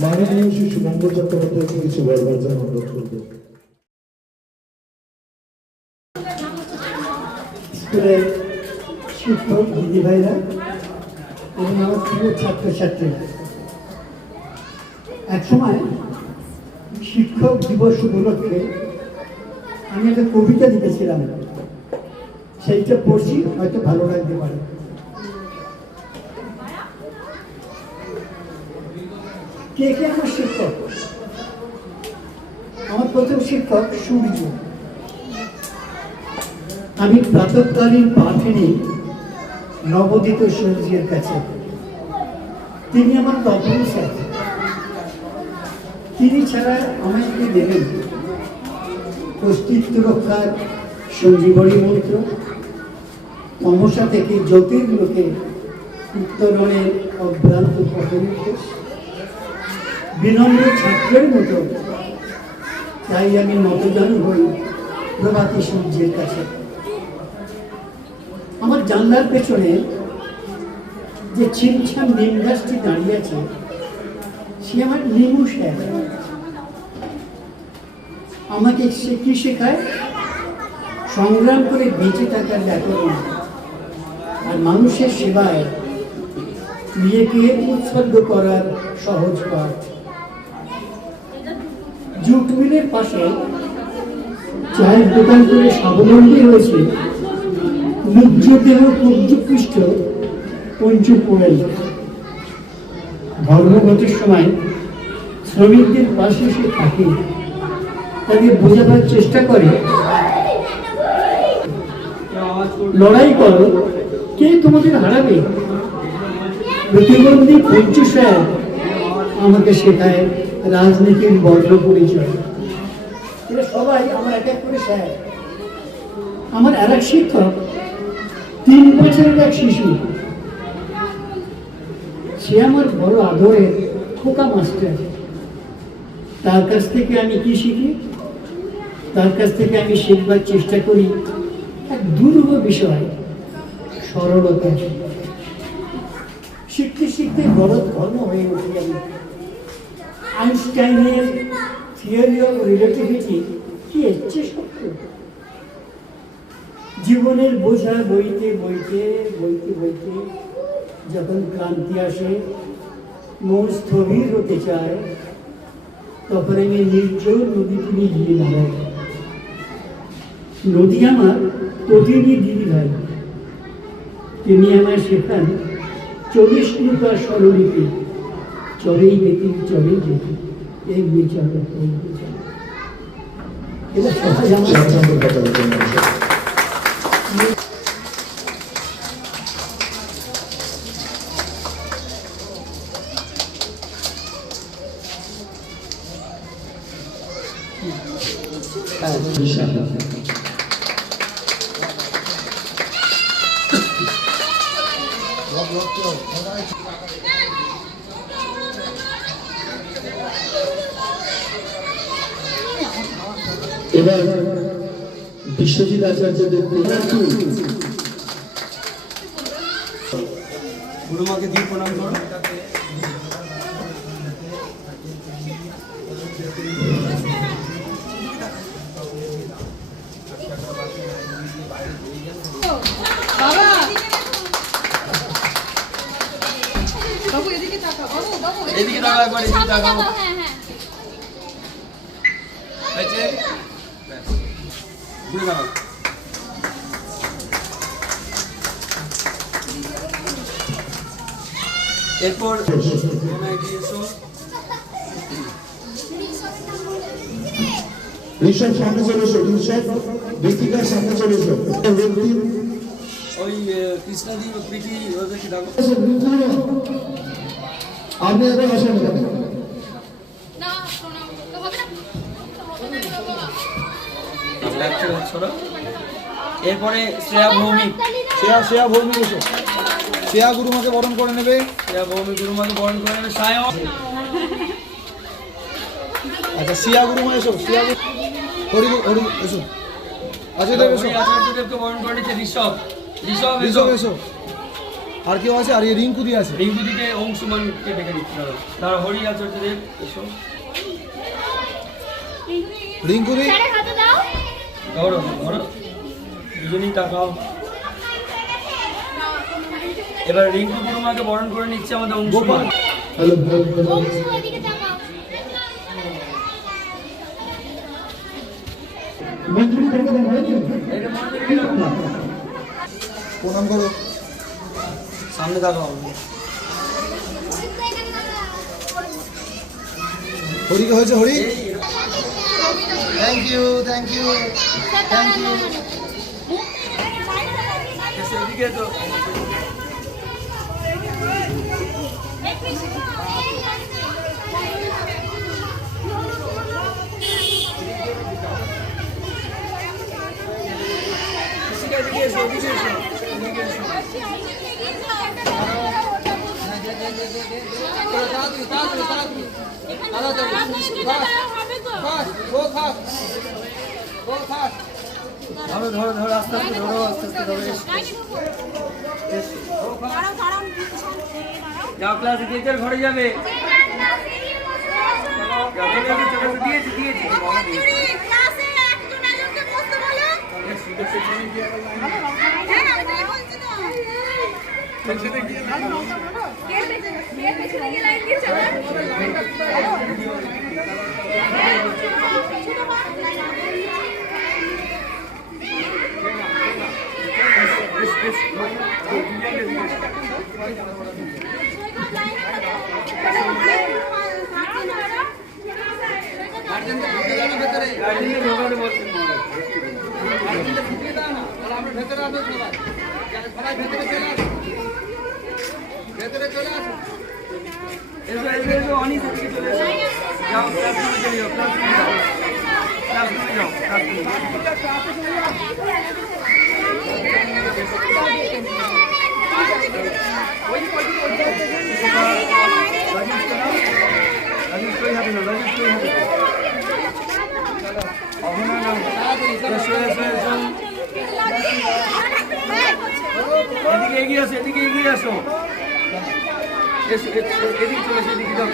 মাননীয় শিশু মঙ্গল চট্টোপাধ্যায়কে কিছু বলবার জন্য অনুরোধ করব। স্কুলের শিক্ষক দিদিভাইরা এবং আমার প্রিয় ছাত্রছাত্রীরা, এক সময় শিক্ষক দিবস উপলক্ষে আমি একটা কবিতা লিখেছিলাম, সেইটা পড়ছি, হয়তো ভালো লাগতে পারে। কে কে আমার শিক্ষক? আমার প্রথম শিক্ষক সূর্য। আমি প্রাতঃকালীন পাঠে নেই নবোদিত সূর্যের কাছে। তিনি আমার প্রথম স্যার। তিনি ছাড়া আমাকে দেবেন অস্তিত্ব রক্ষার সঞ্জীবনী মন্ত্র, তমসা থেকে জ্যোতির্লোকে উত্তরণের অভ্রান্ত পথনির্দেশ, বিনম্র ছাত্রের মতো তাই আমি নতজান হই প্রভাতী সূর্যের কাছে। আমার জানলার পেছনে যে ছিমছাম নিম গাছটি দাঁড়িয়ে আছে, সে আমার নিমু স্যার। আমাকে সে কি শেখায়? সংগ্রাম করে বেঁচে থাকার ব্যাকরণ আর মানুষের সেবায় নিজেকে উৎসর্গ করার সহজ পাঠ। জুট মিলের পাশে চায়ের দোকান করে স্বাবলম্বী হয়েছে মুগ্ধদেহ কুব্ধপৃষ্ঠ পঞ্চু পোড়াই। ধর্মঘটের সময় শ্রমিকদের পাশে সে থাকে, তাদের বোঝাবার চেষ্টা করে, লড়াই করো, কে তোমাদের হারাবে। প্রতিবন্ধী পঞ্চু স্যার আমাকে শেখায় রাজনীতির বর্ণ পরিচয়। এরা সবাই আমার এক এক করে স্যার। আমার আর এক শিক্ষক 3 বছরের এক শিশু, সে আমার বড় আদরের খোকা মাস্টার। তার কাছ থেকে আমি কি শিখি? তার কাছ থেকে আমি শিখবার চেষ্টা করি এক দুর্লভ বিষয়, সরলতা। শিখতে শিখতে বড় ধর্ম হয়ে উঠি আমি। আইনস্টাইনের থিওরি অফ রিলেটিভিটি কি হচ্ছে সত্য? জীবনের বোঝা বইতে বইতে বইতে বইতে যখন ক্লান্তি আসে, মন স্থবির হতে চায়, তখন আমি নির্জন নদী তুলি গিয়ে দাঁড়াই। নদী আমার প্রতিদিন দিদি ভাই। তিনি আমার শেখান 40 নৌকা স্বরলিপি, চলেই যেতি চলেই যেতি, এই বিচার এই বিচার। এটা সহজ আমার। এবার বিশ্বজিৎ আচার্যদের গুরুমাকে দিয়ে প্রণাম করো। এদিকে তাকাও, একবার এদিকে তাকাও। ঘুরে দাঁড়াও। এরপর ঋষভ সামনে চলে এসো, ঋষভ ব্যক্তিকার সামনে চলে এসো। ওই কৃষ্ণাদি প্রীতি ওদেরকে ডাকো। আপনি এখন আসেন না, ছড়া এরপরে শ্রেয়া ভৌমিক। শ্রেয়া ভৌমিক এসো। শ্রেয়া গুরুমাকে বরণ করে নেবে। শ্রেয়া ভৌমিক গুরুমাকে বরণ করে নেবে। সায়ন। আচ্ছা শ্রেয়া গুরুমা এসো। শ্রেয়া হরি হরি এসো। অজয় দেব এসো। আচার্যদেবকে বরণ করে নিচ্ছে ঋষভ। ঋষভ ঋষভ এসো। আর কেউ আছে? আর এই রিঙ্কু দি আছে। রিঙ্কু দিকে অংশুমানকে ডেকে দিচ্ছে। তার হরি আচার্যদেব এসো। রিঙ্কু দি ধরো ধরো, দুজনেই তাকাও। এবার রিঙ্কু গুরুমাকে বরণ করে নিচ্ছে আমাদের অংশুমান। হ্যালো ভাই মঞ্জুরি থেকে হয়েছে প্রণাম করো। সামনে তাকাও। হরিকে হয়েছে Hari. Thank you thank you thank you. এদিকে তো ধরো ধরো ধরো, আস্তে আস্তে ধরো, আস্তে আস্তে ধরো। যাও ক্লাস টিচার ঘরে যাবে। দিয়েছি দিয়েছি। এদিকে এগিয়ে আসো, এদিকে এগিয়ে আসো। এদিকে চলে এসো, এদিকে যাও।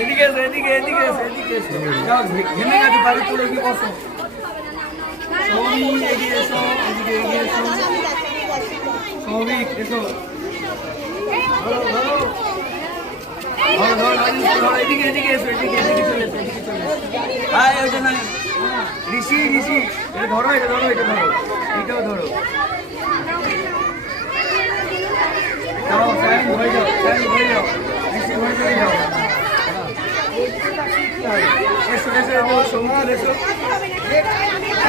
এদিকে এসো, এদিকে এদিকে এসো, এদিকে এসো। যাও, ঘেমে গেছে, বাড়ি চলে গিয়ে বসো। সৌমিক এগিয়ে এসো, এদিকে এগিয়ে এসো। সৌমিক এসো। ধরো ধরো ধরো ধরো, ধরো, এদিকে এদিকে এসো, এদিকে এদিকে চলে এসো, এদিকে চলে এসো। আয় ওইটা না, ঋষি ঋষি, এটা ধরো, এটা ধরো, এটা ধরো, এটাও ধরো। যাও সাইন হয়ে যাও, সাইন হয়ে যাও, ঋষি হয়ে চলে যাও। এসো এসো এসো, সৌমিক এসো।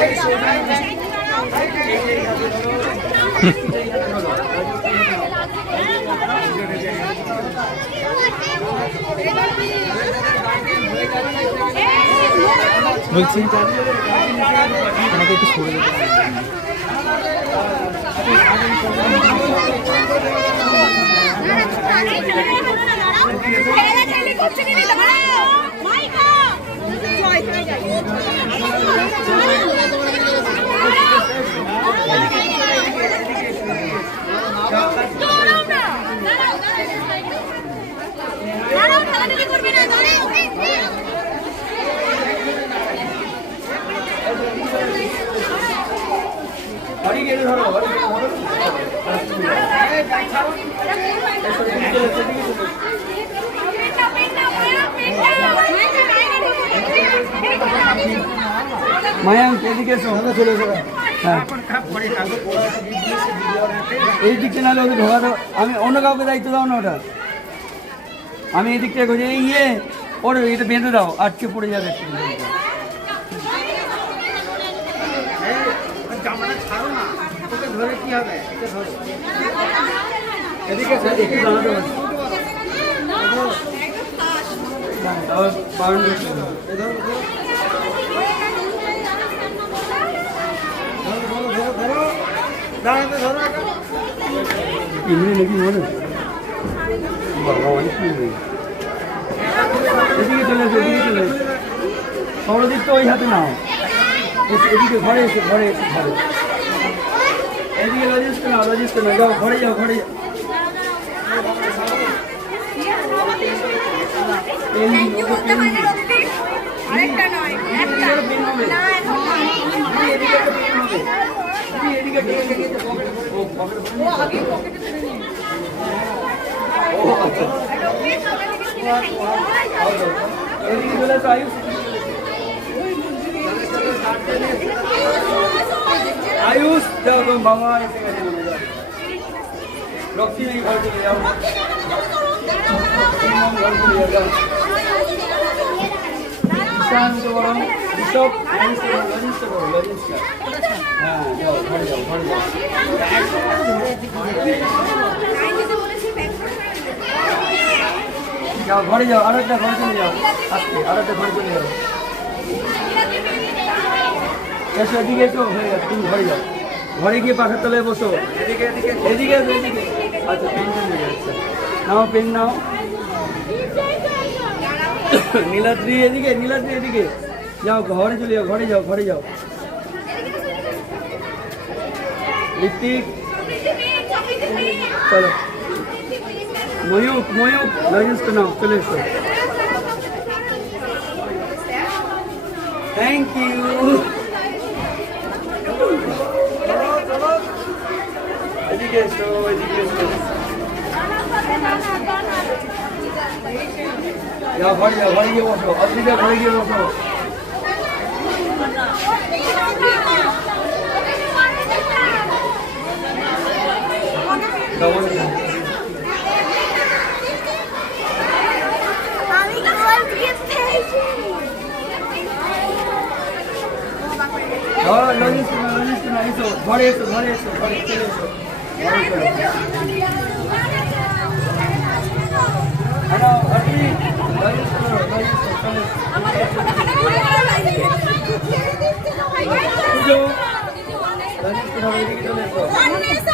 এই সৌমিক বলছি আমাকে একটু সরে যেতে মায়াঙ্ক এদিকে এসো, চলে এসো। হ্যাঁ এই দিকটা নাহলে ওকে ঢোকা দাও। আমি অন্য কাউকে দায়িত্ব দাও না ওটা। আমি এই দিকটা করছি, এই ওর এটা বেঁধে দাও, আটকে পড়ে যাবে। জামাটা ছাড়ো না, তোকে ধরে কি হবে? একে ধরো। এদিকে স্যার একটু দাঁড়াতে পারছি। দাঁড়াতে ধরো। নাকি মনে এদিকে চলে এসো, এদিকে চলে এসো। সৌরদীপ তো ওই হাতে নাও, এদিকে ঘরে এসে ঘরে এসে ঘরে এদিকে লজিস্ট নাও, লজিস্ট নাও, যাও ঘরে যাও, ঘরে যাও। আরেকটা নয়, একটা না এখন ও আগে পকেটে তুলে নিয়ে এদিকে চলে এসো আয়ুষ, আয়ুষ যাও তুমি, বাবা এসে গেছে মনে যাও। রক্তি নেই, ঘর চলে যাও, ঘর চলে যাও। শান্ত বরং বিশপ লজিস্ট করো, লজিস্ট। হ্যাঁ যাও ঘরে যাও, ঘরে যাও। যাও ঘরে যাও, আর একটা ঘরে চলে যাও, আজকে আর একটা ঘরে চলে যাও। এসো এদিকে এসো, হয়ে গেছে, তুমি ঘরে যাও। ঘরে গিয়ে পাখার তলায় বসো। এদিকে এদিকে এদিকে এসো, এদিকে। আচ্ছা পেনটা নিয়ে যাচ্ছে, নাও পেন নাও। নীলাদ্রি এদিকে, নীলাদ্রি এদিকে যাও, ঘরে চলে যাও, ঘরে যাও, ঘরে যাও। ঋত্বিক চলো, ময়ূক, ময়ূক লজেন্সটা নাও, চলে এসো। Thank you. এদিকে এসো, এদিকে এসো। যাও ঘরে যাও, ঘরে গিয়ে বসো, অদ্রিজা ঘরে গিয়ে বসো। আমি গোল্ড গিফট পেয়েছি। লজিস্ট না, এসো ঘরে, এসো ঘরে, এসো ঘরে, চলে এসো ঘরে, চলে হ্যালো অদ্রি, লজিস্ট করো, লজিস্ট চলে পুজো, লজিস্ট করো, এদিকে চলে এসো।